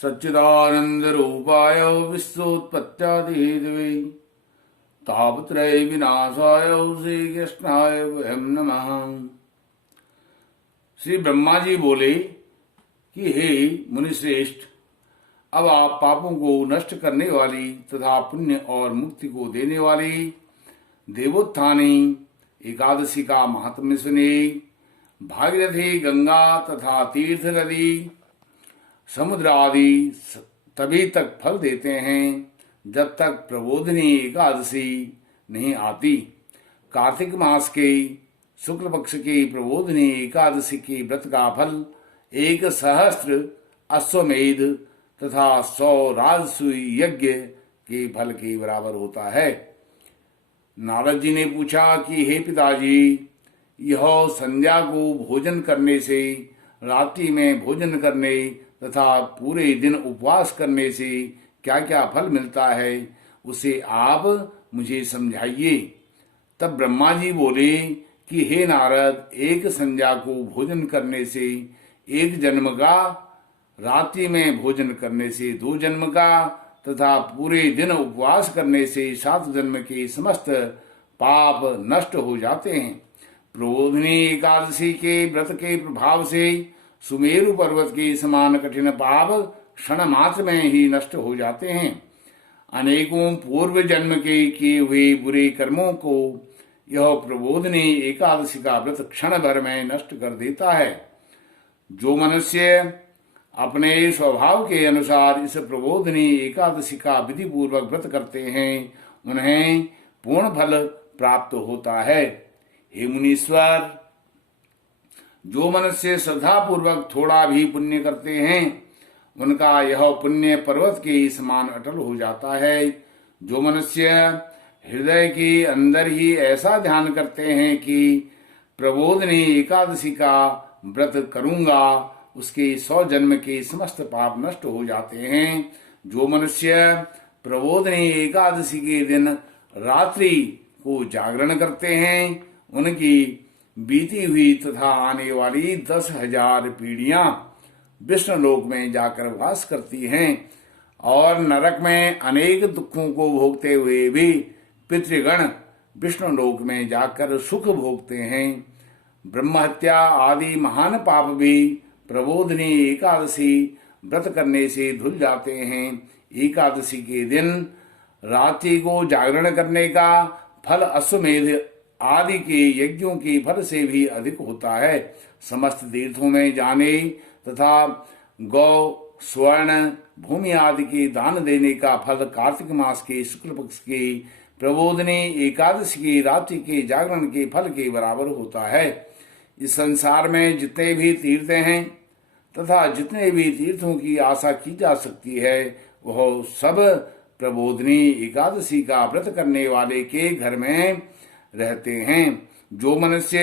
सच्चिदानंद रूपाय विश्वोत्पत्त्यादिहेतवे तापत्रय विनाशाय श्री कृष्णाय वयम नमः। श्री ब्रह्मा जी बोले कि हे मुनिश्रेष्ठ, अब आप पापों को नष्ट करने वाली तथा पुण्य और मुक्ति को देने वाली देवोत्थानी एकादशी का महात्म्य सुने। भागीरथी, गंगा तथा तीर्थ नदी, समुद्र आदि तभी तक फल देते हैं जब तक प्रबोधिनी एकादशी नहीं आती। कार्तिक मास के शुक्ल पक्ष की प्रबोधिनी एकादशी के व्रत का फल 1,000 अश्वमेध तथा 100 राजसूय यज्ञ के फल के बराबर होता है। नारद जी ने पूछा कि हे पिताजी, यह संध्या को भोजन करने से, रात्रि में भोजन करने तथा पूरे दिन उपवास करने से क्या क्या फल मिलता है, उसे आप मुझे समझाइए। तब ब्रह्मा जी बोले कि हे नारद, एक संध्या को भोजन करने से 1 जन्म का, रात्रि में भोजन करने से 2 जन्म का तथा पूरे दिन उपवास करने से 7 जन्म के समस्त पाप नष्ट हो जाते हैं। प्रबोधिनी एकादशी के व्रत के प्रभाव से सुमेरु पर्वत के समान कठिन पाप क्षण मात्र में ही नष्ट हो जाते हैं। अनेकों पूर्व जन्म के किए हुए बुरे कर्मों को यह प्रबोधिनी एकादशी का व्रत क्षण भर में नष्ट कर देता है। जो मनुष्य अपने स्वभाव के अनुसार इस प्रबोधिनी एकादशी का विधि पूर्वक व्रत करते हैं, उन्हें पूर्ण फल प्राप्त होता है। हे मुनीश्वर, जो मनुष्य श्रद्धा पूर्वक थोड़ा भी पुण्य करते हैं, उनका यह पुण्य पर्वत के समान अटल हो जाता है। जो मनुष्य हृदय के अंदर ही ऐसा ध्यान करते हैं कि प्रबोधिनी एकादशी का व्रत करूंगा, उसके 100 जन्म के समस्त पाप नष्ट हो जाते हैं। जो मनुष्य प्रबोधिनी एकादशी के दिन रात्रि को जागरण करते हैं, उनकी बीती हुई तथा आने वाली 10,000 पीढ़ियां विष्णु लोक में जाकर वास करती हैं और नरक में अनेक दुखों को भोगते हुए भी पितृगण विष्णु लोक में जाकर सुख भोगते हैं। ब्रह्महत्या आदि महान पाप भी प्रबोधिनी एकादशी व्रत करने से धुल जाते हैं। एकादशी के दिन रात्रि को जागरण करने का फल अश्वमेध आदि के यज्ञों के फल से भी अधिक होता है। समस्त तीर्थों में जाने तथा गौ, स्वर्ण, भूमि आदि के दान देने का फल कार्तिक मास के शुक्ल पक्ष की प्रबोधिनी एकादशी की रात्रि के जागरण के फल के बराबर होता है। इस संसार में जितने भी तीर्थ हैं तथा जितने भी तीर्थों की आशा की जा सकती है, वह सब प्रबोधिनी एकादशी का व्रत करने वाले के घर में रहते हैं। जो मनुष्य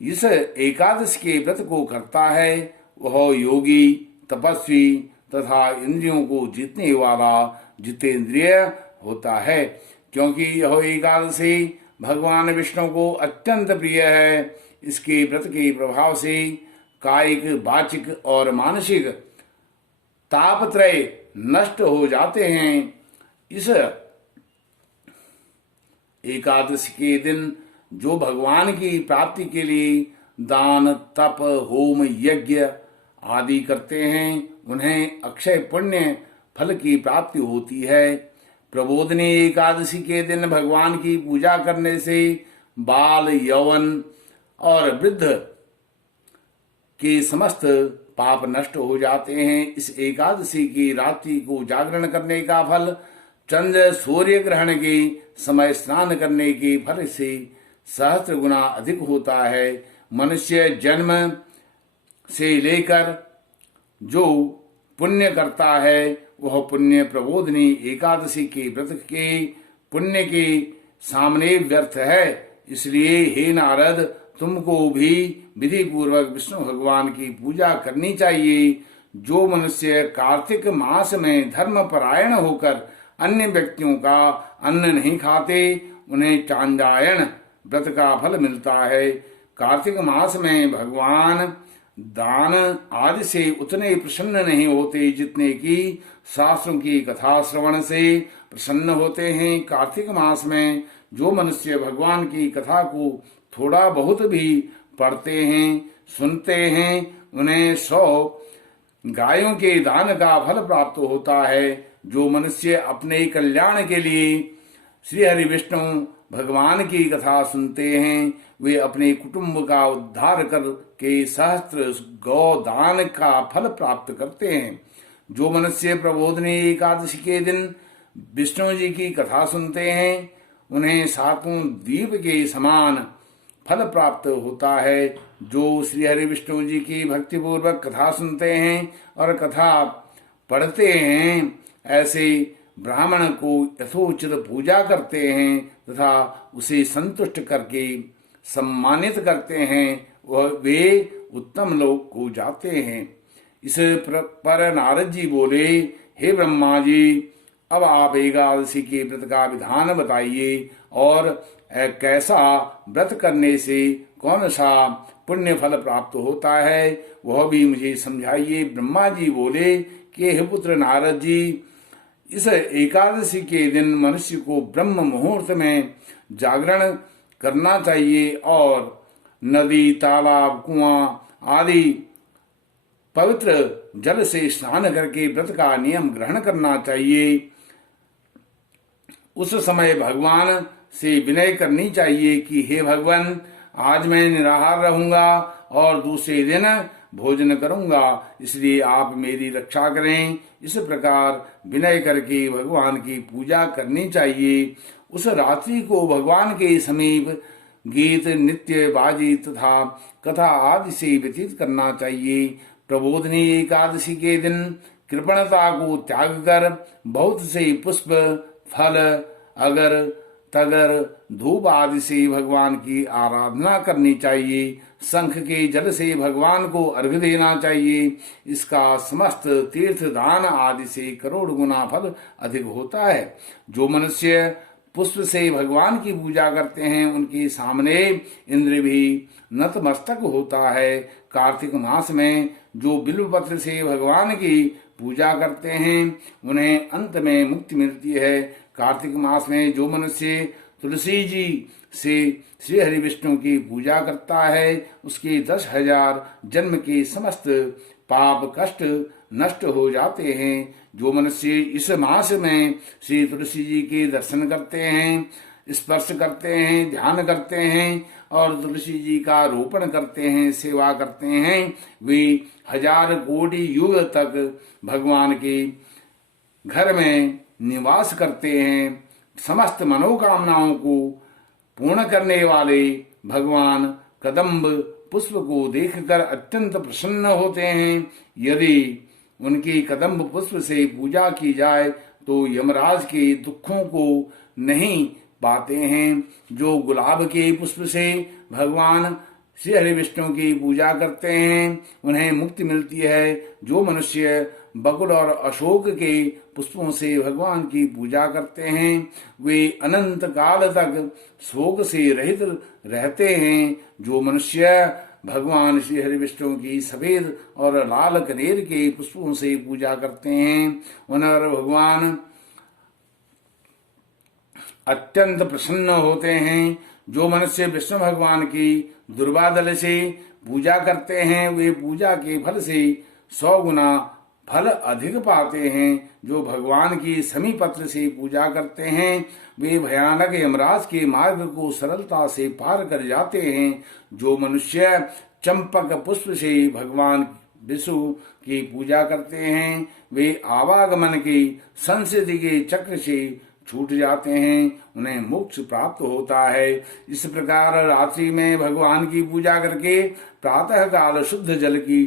इस एकादशी के व्रत को करता है, वह योगी, तपस्वी तथा इंद्रियों को जीतने वाला जितेंद्रिय होता है, क्योंकि यह एकादशी भगवान विष्णु को अत्यंत प्रिय है। इसके व्रत के प्रभाव से कायिक, वाचिक और मानसिक तापत्रय नष्ट हो जाते हैं। इस एकादशी के दिन जो भगवान की प्राप्ति के लिए दान, तप, होम, यज्ञ आदि करते हैं, उन्हें अक्षय पुण्य फल की प्राप्ति होती है। प्रबोधिनी एकादशी के दिन भगवान की पूजा करने से बाल, यौवन और वृद्ध के समस्त पाप नष्ट हो जाते हैं। इस एकादशी की रात्रि को जागरण करने का फल चंद्र सूर्य ग्रहण के समय स्नान करने के फल से 1000 गुना अधिक होता है। मनुष्य जन्म से लेकर जो पुण्य करता है, वह पुण्य प्रबोधिनी एकादशी के व्रत के पुण्य के सामने व्यर्थ है। इसलिए हे नारद, तुमको भी विधि पूर्वक विष्णु भगवान की पूजा करनी चाहिए। जो मनुष्य कार्तिक मास में धर्म परायण होकर अन्य व्यक्तियों का अन्न नहीं खाते, उन्हें चांद्रायण व्रत का फल मिलता है। कार्तिक मास में भगवान दान आदि से उतने प्रसन्न नहीं होते जितने कि शास्त्रों की कथा श्रवण से प्रसन्न होते हैं। कार्तिक मास में जो मनुष्य भगवान की कथा को थोड़ा बहुत भी पढ़ते हैं, सुनते हैं, उन्हें 100 गायों के दान का फल प्राप्त होता है। जो मनुष्य अपने कल्याण के लिए श्री हरि विष्णु भगवान की कथा सुनते हैं, वे अपने कुटुंब का उद्धार करके सहस्त्र गौदान का फल प्राप्त करते हैं। जो मनुष्य प्रबोधनी एकादशी के दिन विष्णु जी की कथा सुनते हैं, उन्हें सातों द्वीप के समान फल प्राप्त होता है। जो श्री हरि विष्णु जी की भक्ति पूर्वक कथा सुनते हैं और कथा पढ़ते हैं, ऐसे ब्राह्मण को यथोचित पूजा करते हैं तथा उसे संतुष्ट करके सम्मानित करते हैं, वह वे उत्तम लोक को जाते हैं। इस पर नारद जी बोले, हे ब्रह्मा जी, अब आप एकादशी के व्रत का विधान बताइए और कैसा व्रत करने से कौन सा पुण्य फल प्राप्त होता है, वह भी मुझे समझाइए। ब्रह्मा जी बोले कि हे पुत्र नारद जी, इस एकादशी के दिन मनुष्य को ब्रह्म मुहूर्त में जागरण करना चाहिए और नदी, तालाब, कुआं आदि पवित्र जल से स्नान करके व्रत का नियम ग्रहण करना चाहिए। उस समय भगवान से विनय करनी चाहिए कि हे भगवान, आज मैं निराहार रहूंगा और दूसरे दिन भोजन करूंगा, इसलिए आप मेरी रक्षा करें। इस प्रकार विनय करके भगवान की पूजा करनी चाहिए। उस रात्रि को भगवान के समीप गीत, नृत्य, बाजी तथा कथा आदि से व्यतीत करना चाहिए। प्रबोधनी एकादशी के दिन कृपणता को त्याग कर बहुत से पुष्प, फल, अगर तगर, धूप आदि से भगवान की आराधना करनी चाहिए। शंख के जल से भगवान को अर्घ्य देना चाहिए। इसका समस्त तीर्थ दान आदि से करोड़ गुना फल अधिक होता है। जो मनुष्य पुष्प से भगवान की पूजा करते हैं, उनके सामने इंद्र भी नतमस्तक होता है। कार्तिक मास में जो बिल्व पत्र से भगवान की पूजा करते हैं, उन्हें अंत में मुक्ति मिलती है। कार्तिक मास में जो मनुष्य तुलसी जी से श्री हरि विष्णु की पूजा करता है, उसके 10,000 जन्म के समस्त पाप कष्ट नष्ट हो जाते हैं। जो मनुष्य इस मास में श्री तुलसी जी के दर्शन करते हैं, स्पर्श करते हैं, ध्यान करते हैं और तुलसी जी का रोपण करते हैं, सेवा करते हैं, वे 1000 कोटि युग तक भगवान के घर में निवास करते हैं। समस्त मनोकामनाओं को पूर्ण करने वाले भगवान कदम्ब पुष्प को देखकर अत्यंत प्रसन्न होते हैं। यदि उनकी कदम्ब पुष्प से पूजा की जाए तो यमराज के दुखों को नहीं पाते हैं। जो गुलाब के पुष्प से भगवान श्री हरि विष्णु की पूजा करते हैं, उन्हें मुक्ति मिलती है। जो मनुष्य बकुल और अशोक के पुष्पों से भगवान की पूजा करते हैं, वे अनंत काल तक शोक से रहित रहते हैं। जो मनुष्य भगवान श्री हरि विष्णु की सफेद और लाल कनेर के पुष्पों से पूजा करते हैं, उन पर भगवान अत्यंत प्रसन्न होते हैं। जो मनुष्य विष्णु भगवान की दुर्वादल से पूजा करते हैं, वे पूजा के फल से 100 गुना फल अधिक पाते हैं। जो भगवान की समी पत्र से पूजा करते हैं, वे भयानक यमराज के मार्ग को सरलता से पार कर जाते हैं। जो मनुष्य चंपक पुष्प से भगवान विष्णु की पूजा करते हैं, वे आवागमन की संस्कृति के चक्र से छूट जाते हैं, उन्हें मोक्ष प्राप्त होता है। इस प्रकार रात्रि में भगवान की पूजा करके प्रातः काल शुद्ध जल की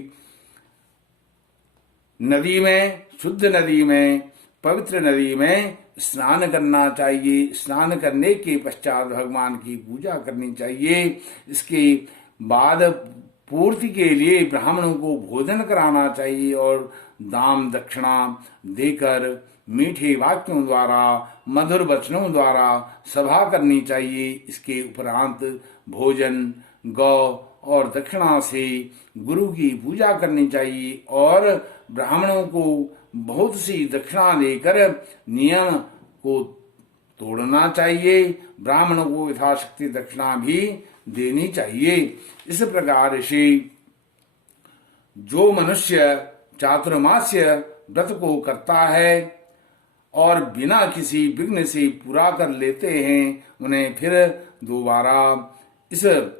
नदी में, शुद्ध नदी में, पवित्र नदी में स्नान करना चाहिए। स्नान करने के पश्चात भगवान की पूजा करनी चाहिए। इसके बाद पूर्ति के लिए ब्राह्मणों को भोजन कराना चाहिए और दाम दक्षिणा देकर मीठे वाक्यों द्वारा, मधुर वचनों द्वारा सभा करनी चाहिए। इसके उपरांत भोजन, गौ और दक्षिणा से गुरु की पूजा करनी चाहिए और ब्राह्मणों को बहुत सी दक्षिणा लेकर नियम को तोड़ना चाहिए। ब्राह्मणों को यथाशक्ति दक्षिणा भी देनी चाहिए। इस प्रकार से जो मनुष्य चातुर्मास्य व्रत को करता है और बिना किसी विघ्न से पूरा कर लेते हैं, उन्हें फिर दोबारा इस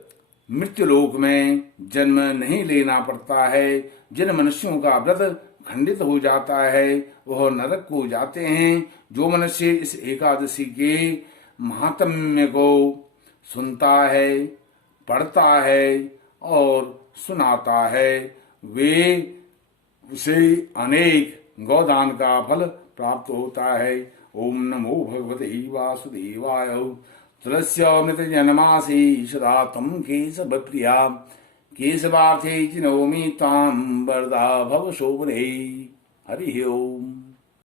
मृत्युलोक में जन्म नहीं लेना पड़ता है। जिन मनुष्यों का व्रत खंडित हो जाता है वह नरक को जाते हैं। जो मनुष्य इस एकादशी के महात्म्य को सुनता है, पढ़ता है और सुनाता है, वे उसे अनेक गौदान का फल प्राप्त होता है। ओम नमो भगवते वासुदेवाय। तुलस्यामृत जन्मासि सदा तम केशव प्रिया। केशवार्थे चिनोमि तां वरदा भव शोभने। हरि ओम।